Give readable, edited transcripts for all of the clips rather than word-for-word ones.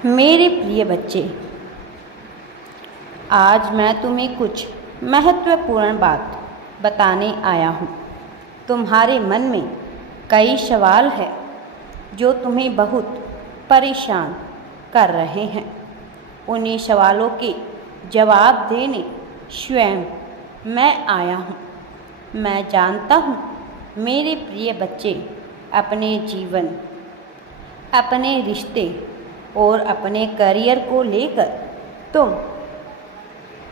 मेरे प्रिय बच्चे, आज मैं तुम्हें कुछ महत्वपूर्ण बात बताने आया हूँ। तुम्हारे मन में कई सवाल हैं जो तुम्हें बहुत परेशान कर रहे हैं। उन्हीं सवालों के जवाब देने स्वयं मैं आया हूँ। मैं जानता हूँ मेरे प्रिय बच्चे, अपने जीवन, अपने रिश्ते और अपने करियर को लेकर तुम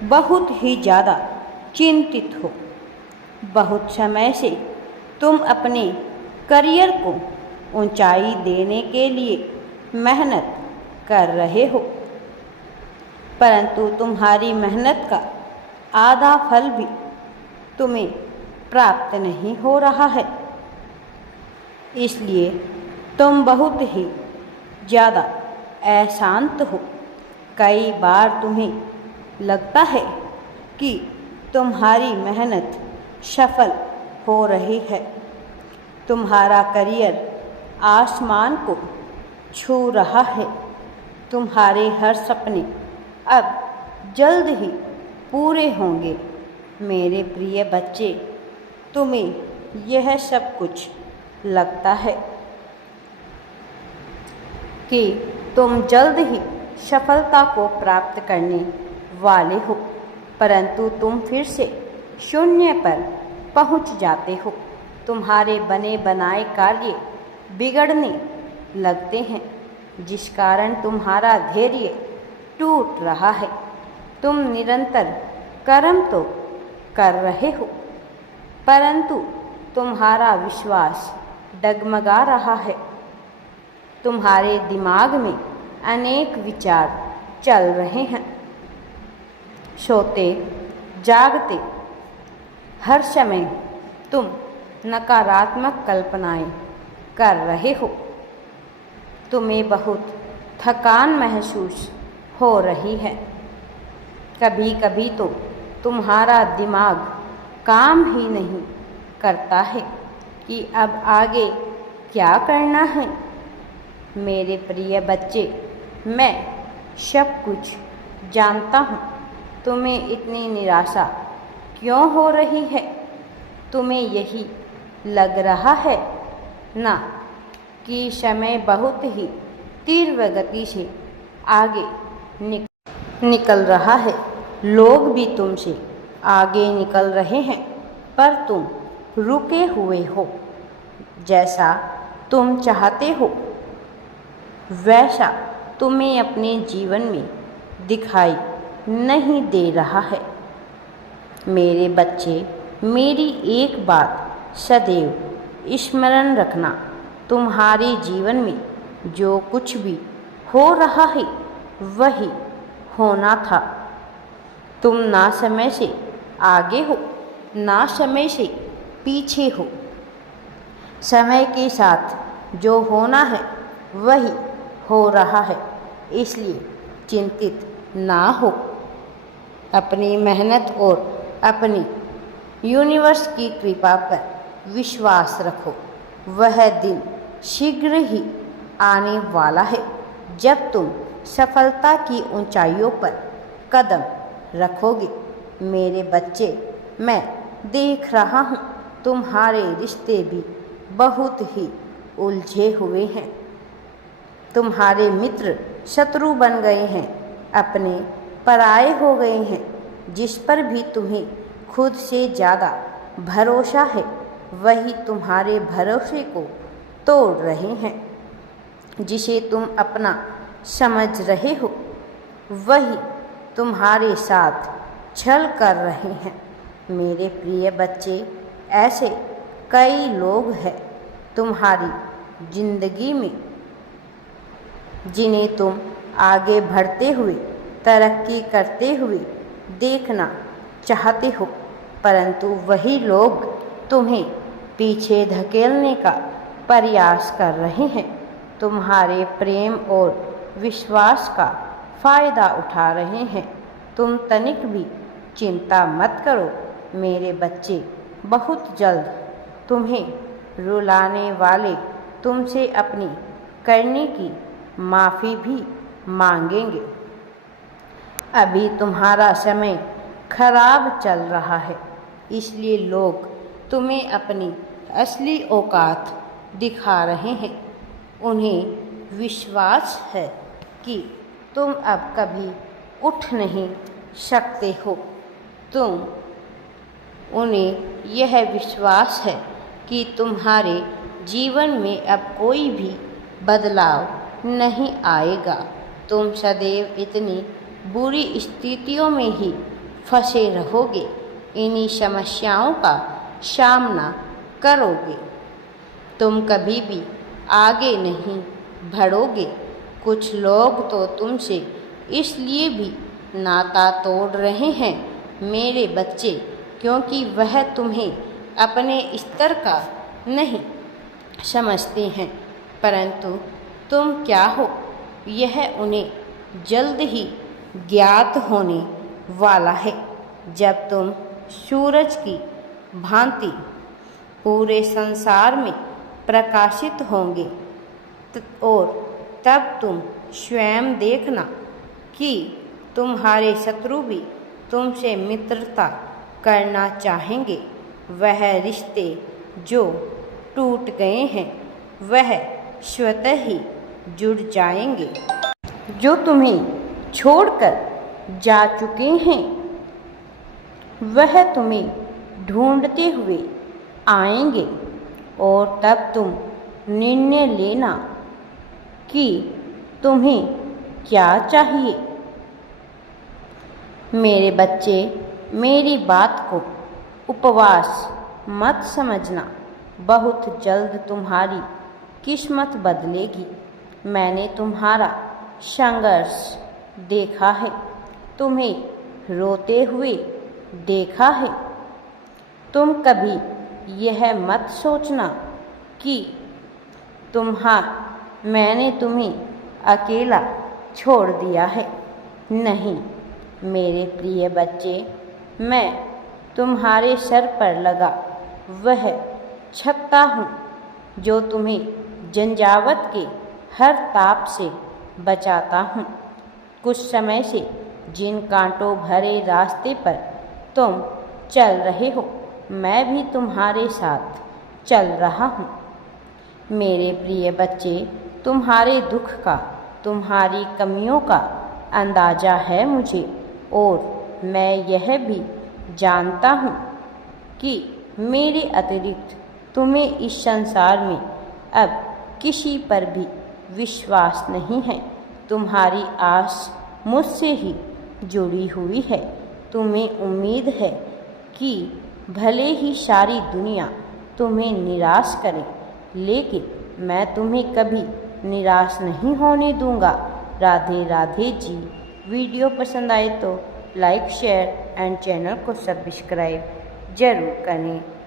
बहुत ही ज़्यादा चिंतित हो। बहुत समय से तुम अपने करियर को ऊंचाई देने के लिए मेहनत कर रहे हो, परंतु तुम्हारी मेहनत का आधा फल भी तुम्हें प्राप्त नहीं हो रहा है। इसलिए तुम बहुत ही ज़्यादा अशांत हो। कई बार तुम्हें लगता है कि तुम्हारी मेहनत सफल हो रही है, तुम्हारा करियर आसमान को छू रहा है, तुम्हारे हर सपने अब जल्द ही पूरे होंगे। मेरे प्रिय बच्चे, तुम्हें यह सब कुछ लगता है कि तुम जल्द ही सफलता को प्राप्त करने वाले हो, परंतु तुम फिर से शून्य पर पहुंच जाते हो। तुम्हारे बने बनाए कार्य बिगड़ने लगते हैं, जिस कारण तुम्हारा धैर्य टूट रहा है। तुम निरंतर कर्म तो कर रहे हो, परंतु तुम्हारा विश्वास डगमगा रहा है। तुम्हारे दिमाग में अनेक विचार चल रहे हैं। सोते जागते हर समय तुम नकारात्मक कल्पनाएं कर रहे हो। तुम्हें बहुत थकान महसूस हो रही है। कभी कभी तो तुम्हारा दिमाग काम ही नहीं करता है कि अब आगे क्या करना है। मेरे प्रिय बच्चे, मैं सब कुछ जानता हूँ। तुम्हें इतनी निराशा क्यों हो रही है? तुम्हें यही लग रहा है ना कि समय बहुत ही तीव्र गति से आगे निकल रहा है। लोग भी तुमसे आगे निकल रहे हैं, पर तुम रुके हुए हो। जैसा तुम चाहते हो वैसा तुम्हें अपने जीवन में दिखाई नहीं दे रहा है। मेरे बच्चे, मेरी एक बात सदैव स्मरण रखना, तुम्हारे जीवन में जो कुछ भी हो रहा है वही होना था। तुम ना समय से आगे हो, ना समय से पीछे हो। समय के साथ जो होना है वही हो रहा है, इसलिए चिंतित ना हो। अपनी मेहनत और अपनी यूनिवर्स की कृपा पर विश्वास रखो। वह दिन शीघ्र ही आने वाला है जब तुम सफलता की ऊंचाइयों पर कदम रखोगे। मेरे बच्चे, मैं देख रहा हूँ तुम्हारे रिश्ते भी बहुत ही उलझे हुए हैं। तुम्हारे मित्र शत्रु बन गए हैं, अपने पराये हो गए हैं। जिस पर भी तुम्हें खुद से ज़्यादा भरोसा है वही तुम्हारे भरोसे को तोड़ रहे हैं। जिसे तुम अपना समझ रहे हो वही तुम्हारे साथ छल कर रहे हैं। मेरे प्रिय बच्चे, ऐसे कई लोग हैं तुम्हारी जिंदगी में जिन्हें तुम आगे बढ़ते हुए, तरक्की करते हुए देखना चाहते हो, परंतु वही लोग तुम्हें पीछे धकेलने का प्रयास कर रहे हैं। तुम्हारे प्रेम और विश्वास का फ़ायदा उठा रहे हैं। तुम तनिक भी चिंता मत करो मेरे बच्चे। बहुत जल्द तुम्हें रुलाने वाले तुमसे अपनी करने की माफ़ी भी मांगेंगे। अभी तुम्हारा समय खराब चल रहा है, इसलिए लोग तुम्हें अपनी असली औकात दिखा रहे हैं। उन्हें विश्वास है कि तुम अब कभी उठ नहीं सकते हो। उन्हें यह विश्वास है कि तुम्हारे जीवन में अब कोई भी बदलाव नहीं आएगा। तुम सदैव इतनी बुरी स्थितियों में ही फंसे रहोगे, इन्हीं समस्याओं का सामना करोगे। तुम कभी भी आगे नहीं बढ़ोगे। कुछ लोग तो तुमसे इसलिए भी नाता तोड़ रहे हैं मेरे बच्चे, क्योंकि वह तुम्हें अपने स्तर का नहीं समझते हैं। परंतु तुम क्या हो यह उन्हें जल्द ही ज्ञात होने वाला है। जब तुम सूरज की भांति पूरे संसार में प्रकाशित होंगे और तब तुम स्वयं देखना कि तुम्हारे शत्रु भी तुमसे मित्रता करना चाहेंगे। वह रिश्ते जो टूट गए हैं वह स्वतः ही जुड़ जाएंगे। जो तुम्हें छोड़कर जा चुके हैं वह तुम्हें ढूंढते हुए आएंगे और तब तुम निर्णय लेना कि तुम्हें क्या चाहिए। मेरे बच्चे, मेरी बात को उपवास मत समझना। बहुत जल्द तुम्हारी किस्मत बदलेगी। मैंने तुम्हारा संघर्ष देखा है, तुम्हें रोते हुए देखा है। तुम कभी यह मत सोचना कि मैंने तुम्हें अकेला छोड़ दिया है। नहीं मेरे प्रिय बच्चे, मैं तुम्हारे सर पर लगा वह छत्ता हूँ जो तुम्हें झंझावत के हर ताप से बचाता हूँ। कुछ समय से जिन कांटों भरे रास्ते पर तुम चल रहे हो, मैं भी तुम्हारे साथ चल रहा हूँ। मेरे प्रिय बच्चे, तुम्हारे दुख का, तुम्हारी कमियों का अंदाज़ा है मुझे, और मैं यह भी जानता हूँ कि मेरे अतिरिक्त तुम्हें इस संसार में अब किसी पर भी विश्वास नहीं है। तुम्हारी आस मुझसे ही जुड़ी हुई है। तुम्हें उम्मीद है कि भले ही सारी दुनिया तुम्हें निराश करे, लेकिन मैं तुम्हें कभी निराश नहीं होने दूंगा। राधे राधे जी। वीडियो पसंद आए तो लाइक, शेयर एंड चैनल को सब्सक्राइब जरूर करें।